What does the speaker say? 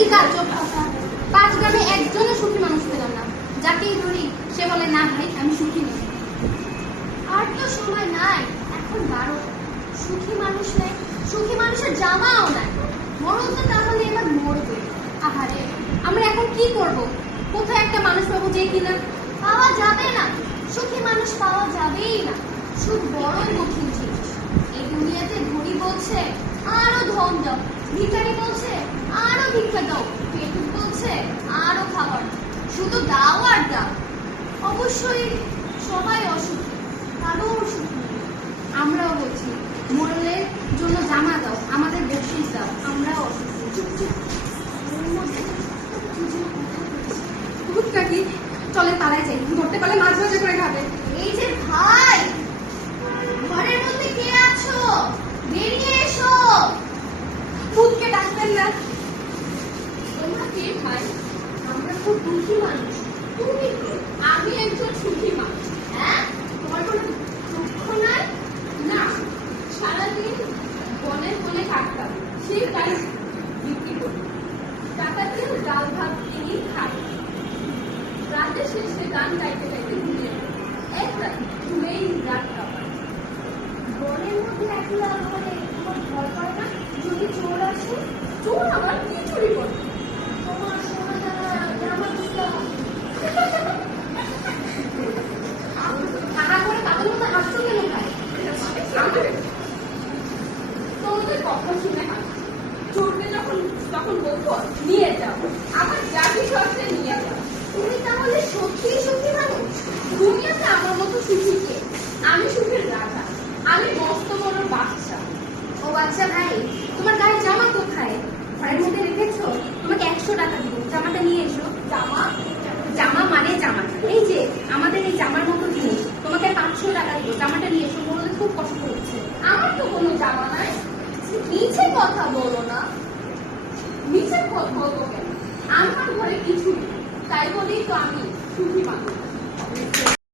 কি তাজ্জব কথা! 5 গ্রামে একজনও সুখী মানুষ পেলাম না। যাকেই ধরি সে বলে, না ভাই আমি সুখী নই। আর তো সময় নাই, এখন 12। সুখী মানুষ নেই, সুখী মানুষের জামাও নাই। মরণ তো তাহলে এবার মরবে। আহারে, আমরা এখন কি করব? কোথায় একটা মানুষ পাবো যে কিনা? পাওয়া যাবে না, সুখী মানুষ পাওয়া যাবেই না। সুখ বড় কঠিন জিনিস। এই দুনিয়াতে ধনী বলছে আরো ধন দাও, ভিখারি বলছে আরো ভিক্ষা দাও, পেটুক বলছে আরো খাবার। শুধু দাও আর দাও। অবশ্যই সবাই অসুখী, কারোর সুখ নেই। আমরাও বলছি মরলের জন্য জামা দাও, আমাদের বকশিশ দাও, আমরাও অসুখী। চুপ চুপ, ভূত কাকি, চলে পালায় যাই, ধরতে পারলে মাছ ভাজা করে খাবে। এই যে ভাই, ঘরের মধ্যে কে আছো? বেরিয়ে এসো। ভূতকে ডাকবেন না। তোমরা কে ভাই? আমরা খুব দুঃখী মানুষ। তুমি কে? আমি একজন সুখী মানুষ। হ্যাঁ, তোমার কোনো দুঃখ নাই? না, সারাদিন বনের বনে কাটতাম, সেই তাই বিক্রি করি। টাকা দিয়ে ডাল ভাত কিনি খাই। রাতে শেষে গান গাইতে গাইতে ঘুমিয়ে পড়ি। এক রাত ঘুমেই রাত কাটাই। বনের মধ্যে একলা ঘরে তোমার ভয় করে না? যদি চোর আসে? চোর আবার কি চুরি করে? তোমার সোনা জামা জুতা। টাকা করে তাদের মধ্যে হাসছো কেন ভাই? তোমাদের কথা শুনে হাসি। চোরকে তখন বলবো নিয়ে যাও, আবার জাতি সত্ত্বে নিয়ে যাও। তুমি তাহলে সত্যিই সুখী মানুষ? দুনিয়াতে আমার মতো সুখী কে? আমি সুখের রাজা, আমি মস্ত বড় বাচ্চা। ও আচ্ছা ভাই, তোমার গায়ে জামা কোথায়? ঘরের মধ্যে রেখেছো? তোমাকে 100 টাকা দিব, জামাটা নিয়ে এসো। জামা? জামা মানে জামা, এই যে আমাদের এই জামার মতো জিনিস। তোমাকে 500 টাকা দিব, জামাটা নিয়ে এসো। বললে খুব কষ্ট হচ্ছে। আমার তো কোনো জামা নাই। মিছে কথা বলো না। মিছে কথা বলবো কেন? আমার ঘরে কিছুই নেই, তাই বলেই তো আমি সুখী মানুষ।